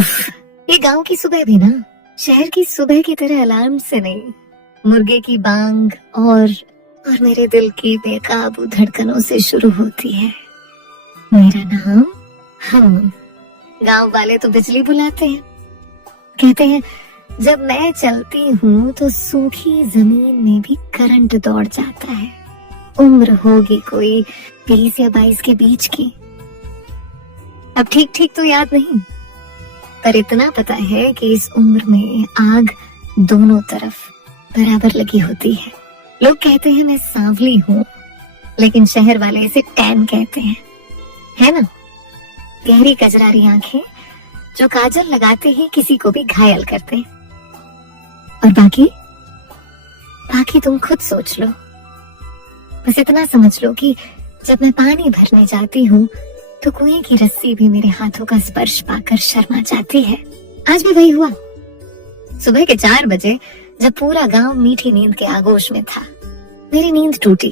उफ, ये गांव की सुबह भी ना शहर की सुबह की तरह अलार्म से नहीं, मुर्गे की बांग और मेरे दिल की बेकाबू धड़कनों से शुरू होती है। मेरा नाम हम गांव वाले तो बिजली बुलाते हैं। कहते हैं जब मैं चलती हूँ तो सूखी जमीन में भी करंट दौड़ जाता है। उम्र होगी कोई 20 या 22 के बीच की। अब ठीक ठीक तो याद नहीं, पर इतना पता है कि इस उम्र में आग दोनों तरफ बराबर लगी होती है। लोग कहते हैं मैं सांवली हूँ, लेकिन शहर वाले इसे टैन कहते हैं, है ना? गहरी कजरारी आंखें जो काजल लगाते ही किसी को भी घायल करते हैं। और बाकी तुम खुद सोच लो। बस इतना समझ लो कि जब मैं पानी भरने जाती हूँ तो कुएं की रस्सी भी मेरे हाथों का स्पर्श पाकर शर्मा जाती है। आज भी वही हुआ। सुबह के 4 बजे जब पूरा गांव मीठी नींद के आगोश में था, मेरी नींद टूटी।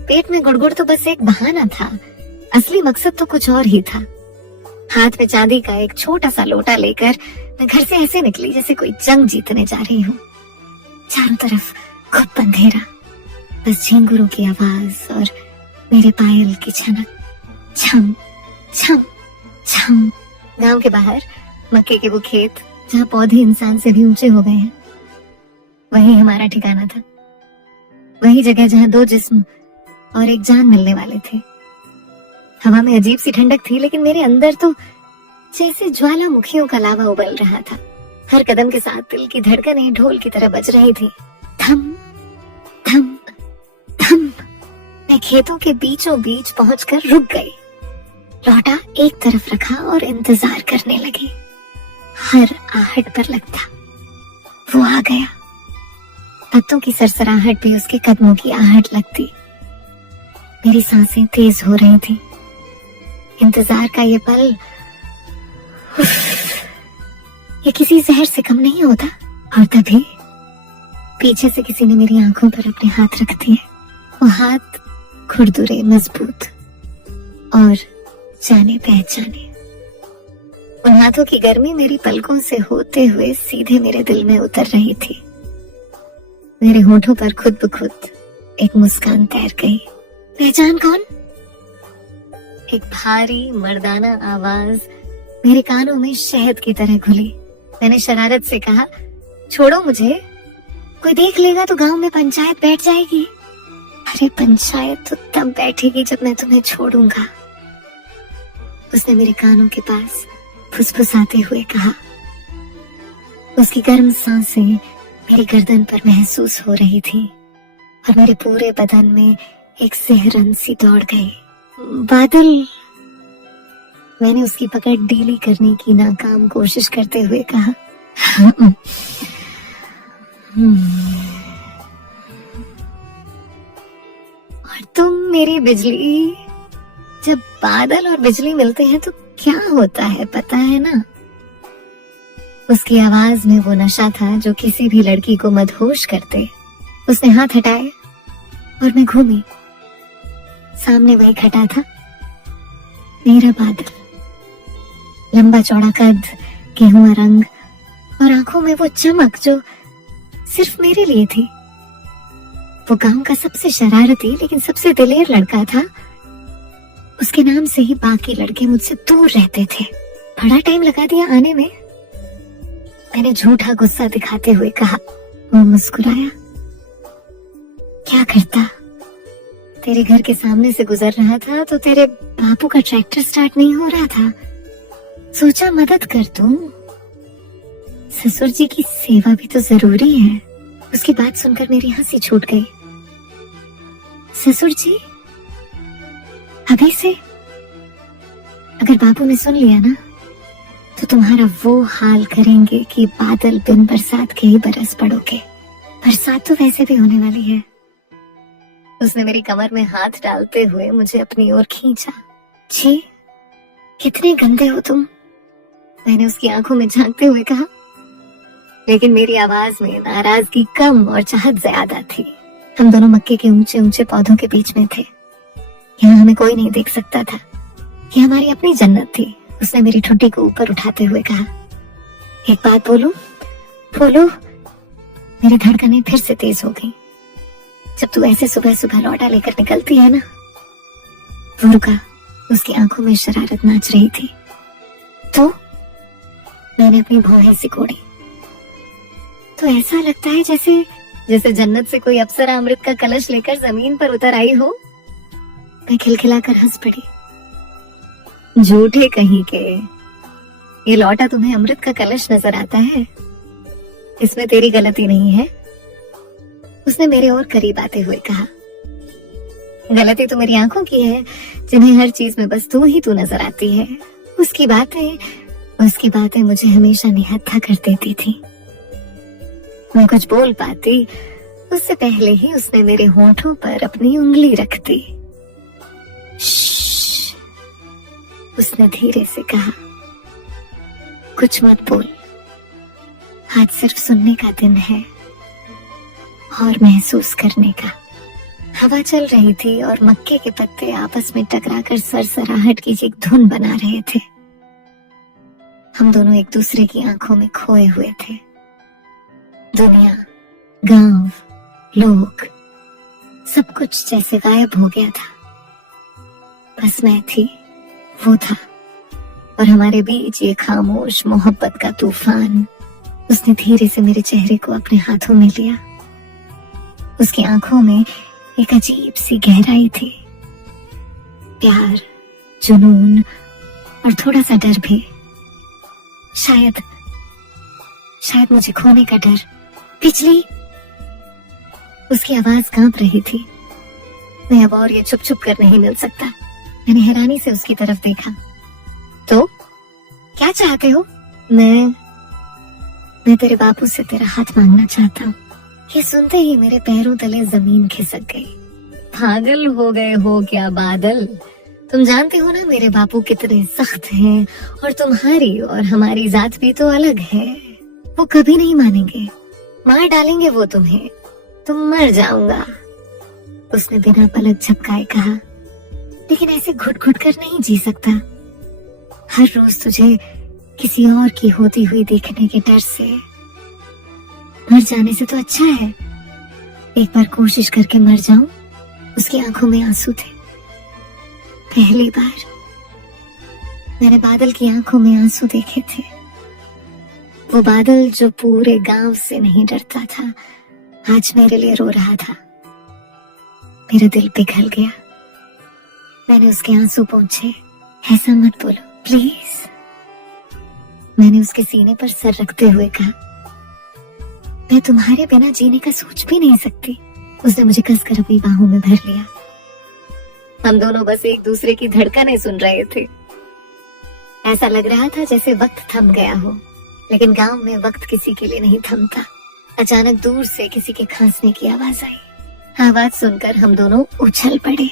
पेट में गुड़गुड़ तो बस एक बहाना था, असली मकसद तो कुछ और ही था। हाथ में चांदी का एक छोटा सा लोटा लेकर मैं घर से ऐसे निकली जैसे कोई जंग जीतने जा रही हूँ। चारों तरफ खूब अंधेरा, बस झिंगुरों की आवाज और मेरे पायल की छनक। छम छम छम। गांव के बाहर मक्के के वो खेत जहाँ पौधे इंसान से भी ऊंचे हो गए हैं, वही हमारा ठिकाना था। वही जगह जहाँ 2 जिस्म और एक जान मिलने वाले थे। हवा में अजीब सी ठंडक थी, लेकिन मेरे अंदर तो जैसे ज्वालामुखियों का लावा उबल रहा था। हर कदम के साथ दिल की धड़कनें ढोल की तरह बज रही थी। थम थम थम। मैं खेतों के बीचों बीच पहुंचकर रुक गई, लौटा एक तरफ रखा और इंतजार करने लगी। हर आहट पर लगता वो आ गया। पत्तों की सरसराहट भी उसके कदमों की आहट लगती। मेरी सांसें तेज हो रही थी। इंतजार का ये पल ये किसी जहर से कम नहीं होता। और तभी पीछे से किसी ने मेरी आंखों पर अपने हाथ रख दिए। वो हाथ खुरदुरे, मजबूत और जाने पहचाने। उन हाथों की गर्मी मेरी पलकों से होते हुए सीधे मेरे दिल में उतर रही थी। मेरे होठों पर खुद ब खुद एक मुस्कान तैर गई। पहचान कौन? एक भारी मर्दाना आवाज मेरे कानों में शहद की तरह घुली। मैंने शरारत से कहा, छोड़ो मुझे, कोई देख लेगा तो गांव में पंचायत बैठ जाएगी। अरे पंचायत तो तब बैठेगी जब मैं तुम्हें छोड़ूंगा। उसने मेरे कानों के पास फुसफुसाते हुए कहा। उसकी गर्म सांसें मेरी गर्दन पर महसूस हो रही थी और मेरे पूरे बदन में एक सिहरन सी दौड़ गई। बादल। मैंने उसकी पकड़ ढीली करने की नाकाम कोशिश करते हुए कहा, और तुम मेरी बिजली। जब बादल और बिजली मिलते हैं तो क्या होता है पता है ना? उसकी आवाज में वो नशा था जो किसी भी लड़की को मदहोश करते। उसने हाथ हटाए और मैं घूमी। सामने वही खड़ा था, मेरा बादल। लंबा चौड़ा कद, गेहुआ रंग और आंखों में वो चमक जो सिर्फ मेरे लिए थी। वो गांव का सबसे शरारती लेकिन सबसे दिलेर लड़का था। उसके नाम से ही बाकी लड़के मुझसे दूर रहते थे। बड़ा टाइम लगा दिया आने में, मैंने झूठा गुस्सा दिखाते हुए कहा। वो मुस्कुराया। क्या करता? तेरे घर के सामने से गुजर रहा था तो तेरे बापू का ट्रैक्टर स्टार्ट नहीं हो रहा था, सोचा मदद कर दूं। ससुर जी की सेवा भी तो जरूरी है। उसकी बात सुनकर मेरी हंसी छूट गई। ससुर जी? अभी से? अगर बापू ने सुन लिया ना तो तुम्हारा वो हाल करेंगे कि बादल बिन बरसात के ही बरस पड़ोगे। बरसात तो वैसे भी होने वाली है। उसने मेरी कमर में हाथ डालते हुए मुझे अपनी ओर खींचा। छी, कितने गंदे हो तुम, मैंने उसकी आंखों में झांकते हुए कहा। लेकिन मेरी आवाज में नाराजगी कम और चाहत ज्यादा थी। हम दोनों मक्के के ऊंचे ऊंचे पौधों के बीच में थे। यहाँ हमें कोई नहीं देख सकता था। ये हमारी अपनी जन्नत थी, उसने मेरी ठुड्डी को ऊपर उठाते हुए कहा, एक बात बोलूं? बोलो। मेरी धड़कनें फिर से तेज हो गई। जब तू ऐसे सुबह सुबह लौटा लेकर निकलती है ना। वो रुका, उसकी आंखों में शरारत नाच रही थी। तो मैंने अपनी भौहें सिकोड़ी। तो ऐसा लगता है जैसे जन्नत से कोई अप्सरा अमृत का कलश लेकर जमीन पर उतर आई हो। मैं खिलखिलाकर हंस पड़ी। झूठे कहीं के, ये लौटा तुम्हें अमृत का कलश नजर आता है? इसमें तेरी गलती नहीं है। उसने मेरे और करीब आते हुए कहा, गलती तो मेरी आंखों की है, जिन्हें हर चीज में बस तू ही तू नजर आती है। उसकी बातें मुझे हमेशा निहत्था कर देती थी। मैं कुछ बोल पाती उससे पहले ही उसने मेरे होंठों पर अपनी उंगली रख दी। उसने धीरे से कहा, कुछ मत बोल, आज सिर्फ सुनने का दिन है और महसूस करने का। हवा चल रही थी और मक्के के पत्ते आपस में टकराकर सरसराहट की एक धुन बना रहे थे। हम दोनों एक दूसरे की आंखों में खोए हुए थे। दुनिया, गांव, लोग, सब कुछ जैसे गायब हो गया था। बस मैं थी, वो था, और हमारे बीच ये खामोश मोहब्बत का तूफान। उसने धीरे से मेरे चेहरे को अपने हाथों में लिया। उसकी आंखों में एक अजीब सी गहराई थी, प्यार, जुनून और थोड़ा सा डर भी। शायद मुझे खोने का डर। पिछली उसकी आवाज कांप रही थी। मैं अब और ये चुप चुप कर नहीं मिल सकता। मैंने हैरानी से उसकी तरफ देखा। तो क्या चाहते हो? मैं तेरे बापू से तेरा हाथ मांगना चाहता हूँ। ये सुनते ही मेरे पैरों तले जमीन खिसक गई। पागल हो गए हो क्या बादल? तुम जानते हो ना मेरे बापू कितने सख्त हैं, और तुम्हारी और हमारी जात भी तो अलग है। वो कभी नहीं मानेंगे, मार डालेंगे वो तुम्हें, तुम मर जाऊंगा। उसने बिना पलक झपकाए कहा, लेकिन ऐसे घुट घुट कर नहीं जी सकता। हर रोज तुझे किसी और की होती हुई देखने के डर से। मर जाने से तो अच्छा है एक बार कोशिश करके मर जाऊं। उसकी आंखों में आंसू थे। पहली बार मैंने बादल की आंखों में आंसू देखे थे। वो बादल जो पूरे गांव से नहीं डरता था, आज मेरे लिए रो रहा था। मेरा दिल पिघल गया। मैंने उसके आंसू पोंछे। ऐसा मत बोलो प्लीज। मैंने उसके सीने पर सर रखते हुए कहा, मैं तुम्हारे बिना जीने का सोच भी नहीं सकती। उसने मुझे कसकर अपनी बाहों में भर लिया। हम दोनों बस एक दूसरे की धड़कनें सुन रहे थे। ऐसा लग रहा था जैसे वक्त थम गया हो, लेकिन गांव में वक्त किसी के लिए नहीं थमता। अचानक दूर से किसी के खांसने की आवाज आई। आवाज सुनकर हम दोनों उछल पड़े,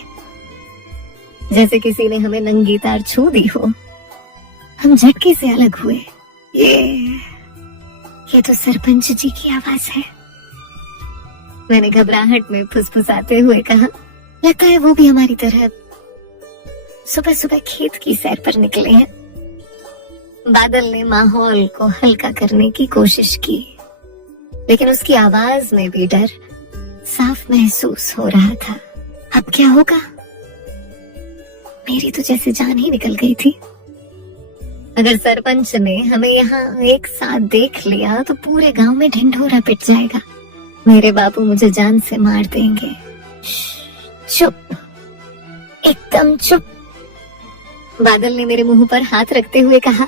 जैसे किसी ने हमें नंगी तार छू दी हो। हम झटके से अलग हुए। ये तो सरपंच जी की आवाज है। मैंने घबराहट में फुसफुसाते हुए कहा, लगता है वो भी हमारी तरह सुबह सुबह खेत की सैर पर निकले हैं। बादल ने माहौल को हल्का करने की कोशिश की, लेकिन उसकी आवाज में भी डर साफ महसूस हो रहा था। अब क्या होगा? मेरी तो जैसे जान ही निकल गई थी। अगर सरपंच ने हमें यहाँ एक साथ देख लिया तो पूरे गांव में ढिंढोरा पिट जाएगा। मेरे बापू मुझे जान से मार देंगे। चुप, एकदम चुप। बादल ने मेरे मुंह पर हाथ रखते हुए कहा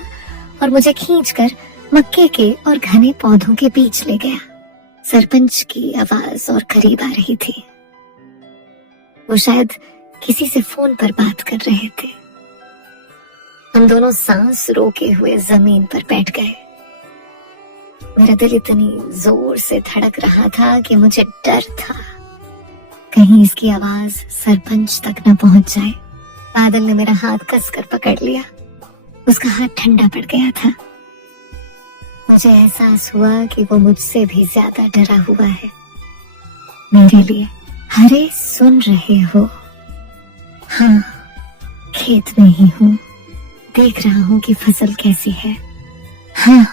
और मुझे खींचकर मक्के के और घने पौधों के बीच ले गया। सरपंच की आवाज और करीब आ रही थी। वो शायद किसी से फोन पर बात कर रहे थे। हम दोनों सांस रोके हुए जमीन पर बैठ गए। मेरा दिल इतनी जोर से धड़क रहा था कि मुझे डर था कहीं इसकी आवाज सरपंच तक न पहुंच जाए। बादल ने मेरा हाथ कसकर पकड़ लिया। उसका हाथ ठंडा पड़ गया था। मुझे एहसास हुआ कि वो मुझसे भी ज्यादा डरा हुआ है मेरे लिए। अरे सुन रहे हो? हाँ, खेत में ही हूँ, देख रहा हूँ कि फसल कैसी है। हाँ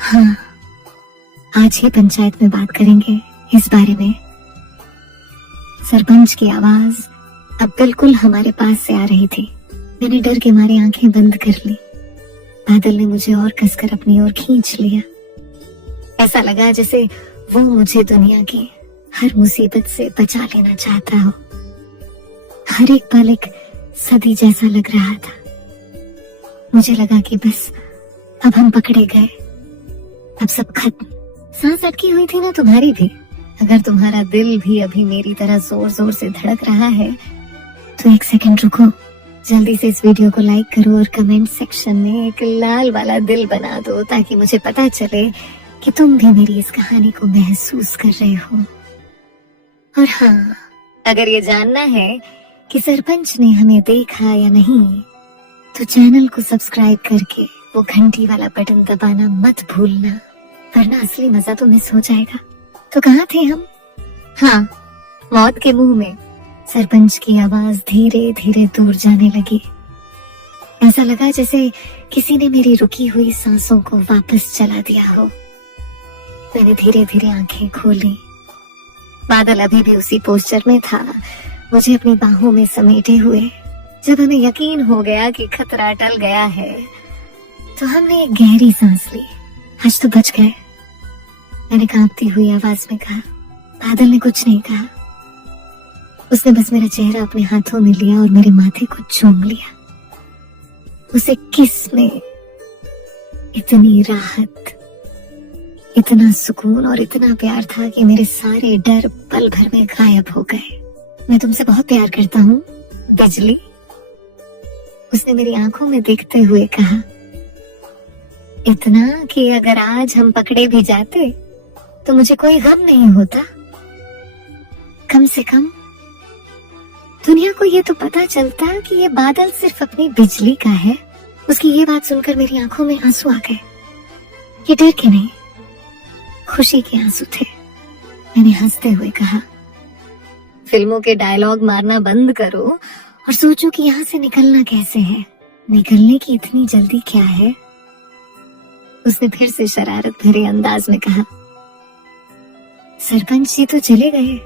हाँ, आज ही पंचायत में बात करेंगे इस बारे में। सरपंच की आवाज अब बिल्कुल हमारे पास से आ रही थी। मैंने डर के मारे आंखें बंद कर ली। बादल ने मुझे और कसकर अपनी ओर खींच लिया। ऐसा लगा जैसे वो मुझे दुनिया की हर मुसीबत से बचा लेना चाहता हो। हर एक पल एक सदी जैसा लग रहा था। मुझे लगा कि बस अब हम पकड़े गए, अब सब खत्म। सांस अटकी हुई थी ना तुम्हारी भी। अगर तुम्हारा दिल भी अभी मेरी तरह जोर जोर से धड़क रहा है तो एक सेकंड रुको, जल्दी से इस वीडियो को लाइक करो और कमेंट सेक्शन में एक लाल वाला दिल बना दो, ताकि मुझे पता चले कि तुम भी मेरी इस कहानी को महसूस कर रहे हो। और हाँ, अगर ये जानना है कि सरपंच ने हमें देखा या नहीं तो चैनल को सब्सक्राइब करके वो घंटी वाला बटन दबाना मत भूलना, वरना असली मजा तो मिस हो जाएगा। तो कहाँ थे हम? हाँ, मौत के मुंह में। सरपंच की आवाज धीरे धीरे दूर जाने लगी। ऐसा लगा जैसे किसी ने मेरी रुकी हुई सांसों को वापस चला दिया हो। मैंने धीरे धीरे आंखें खोली। बादल अभी भी उसी पोस्चर में था, मुझे अपनी बाहों में समेटे हुए। जब हमें यकीन हो गया कि खतरा टल गया है तो हमने एक गहरी सांस ली। आज तो बच गए, मैंने कांपती हुई आवाज में कहा। बादल ने कुछ नहीं कहा, उसने बस मेरा चेहरा अपने हाथों में लिया और मेरे माथे को चूम लिया। उसे किस में इतनी राहत, इतना सुकून और इतना प्यार था कि मेरे सारे डर पल भर में गायब हो गए। मैं तुमसे बहुत प्यार करता हूँ बिजली, उसने मेरी आंखों में देखते हुए कहा। इतना कि अगर आज हम पकड़े भी जाते तो मुझे कोई गम नहीं होता। कम से कम दुनिया को ये तो पता चलता कि ये बादल सिर्फ अपनी बिजली का है। उसकी ये बात सुनकर मेरी आंखों में आंसू आ गए। ये डर के नहीं, खुशी के आंसू थे। मैंने हंसते हुए कहा, फिल्मों के डायलॉग मारना बंद करो और सोचो कि यहाँ से निकलना कैसे है। निकलने की इतनी जल्दी क्या है? उसने फिर से शरारत भरे अंदाज में कहा। सरपंच जी तो चले गए,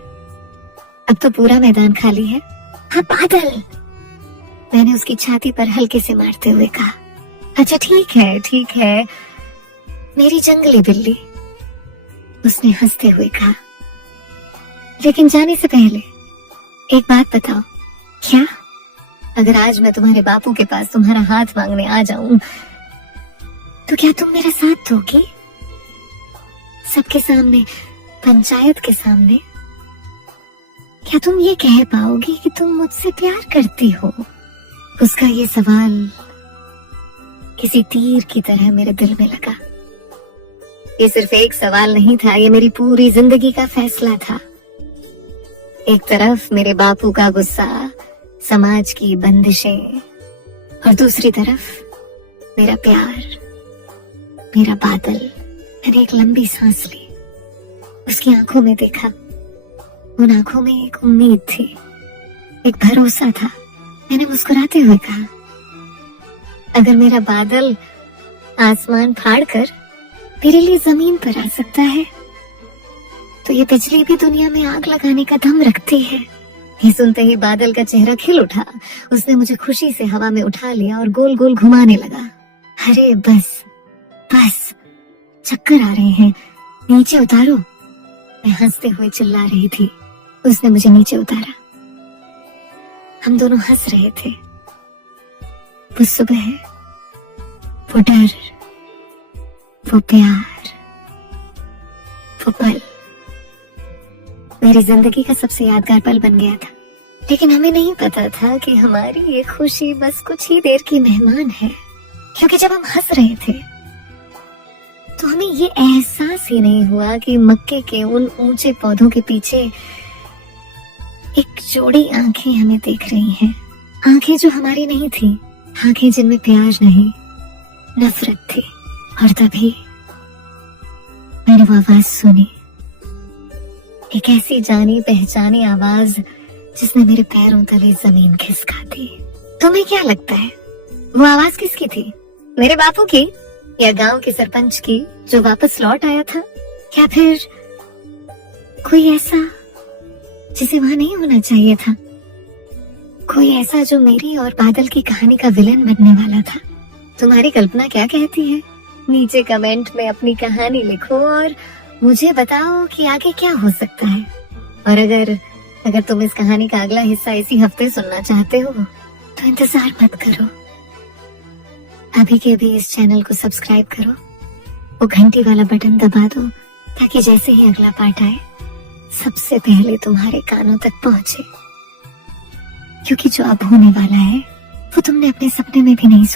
अब तो पूरा मैदान खाली है। हाँ बादल, मैंने उसकी छाती पर हल्के से मारते हुए कहा। अच्छा ठीक है मेरी जंगली बिल्ली, उसने हंसते हुए कहा। लेकिन जाने से पहले एक बात बताओ। क्या? अगर आज मैं तुम्हारे बापू के पास तुम्हारा हाथ मांगने आ जाऊं तो क्या तुम मेरा साथ दोगी? सबके सामने, पंचायत के सामने? क्या तुम ये कह पाओगी कि तुम मुझसे प्यार करती हो? उसका ये सवाल किसी तीर की तरह मेरे दिल में लगा। ये सिर्फ एक सवाल नहीं था, ये मेरी पूरी जिंदगी का फैसला था। एक तरफ मेरे बापू का गुस्सा, समाज की बंदिशें, और दूसरी तरफ मेरा प्यार, मेरा बादल। मैंने एक लंबी सांस ली, उसकी आंखों में देखा। उन आंखों में एक उम्मीद थी, एक भरोसा था। मैंने मुस्कुराते हुए कहा, अगर मेरा बादल आसमान फाड़कर मेरे लिए जमीन पर आ सकता है तो ये बिजली भी दुनिया में आग लगाने का दम रखती है। ये सुनते ही बादल का चेहरा खिल उठा। उसने मुझे खुशी से हवा में उठा लिया और गोल गोल घुमाने लगा। अरे बस चक्कर आ रहे हैं, नीचे उतारो, मैं हंसते हुए चिल्ला रही थी। उसने मुझे नीचे उतारा। हम दोनों हंस रहे थे। वो सुबह, वो डर, वो प्यार, वो पल मेरी जिंदगी का सबसे यादगार पल बन गया था। लेकिन हमें नहीं पता था कि हमारी ये खुशी बस कुछ ही देर की मेहमान है। क्योंकि जब हम हंस रहे थे तो हमें ये एहसास ही नहीं हुआ कि मक्के के उन ऊंचे पौधों के पीछे एक जोड़ी आंखें हमें देख रही हैं। आंखें जो हमारी नहीं थी, आंखें जिनमें प्यार नहीं, नफरत थी। और तभी मैंने वो आवाज सुनी, एक ऐसी जानी पहचानी आवाज जिसने मेरे पैरों तले जमीन खिसका दी। तुम्हें क्या लगता है वो आवाज किसकी थी? मेरे बापू की या गांव के सरपंच की जो वापस लौट आया था? या फिर कोई ऐसा जिसे वहां नहीं होना चाहिए था? कोई ऐसा जो मेरी और बादल की कहानी का विलन बनने वाला था? तुम्हारी कल्पना क्या कहती है? नीचे कमेंट में अपनी कहानी लिखो और मुझे बताओ कि आगे क्या हो सकता है। और अगर तुम इस कहानी का अगला हिस्सा इसी हफ्ते सुनना चाहते हो तो इंतजार मत करो, अभी के अभी इस चैनल को सब्सक्राइब करो, वो घंटी वाला बटन दबा दो ताकि जैसे ही अगला पार्ट आए सबसे पहले तुम्हारे कानों तक पहुंचे, क्योंकि जो अब होने वाला है वो तुमने अपने सपने में भी नहीं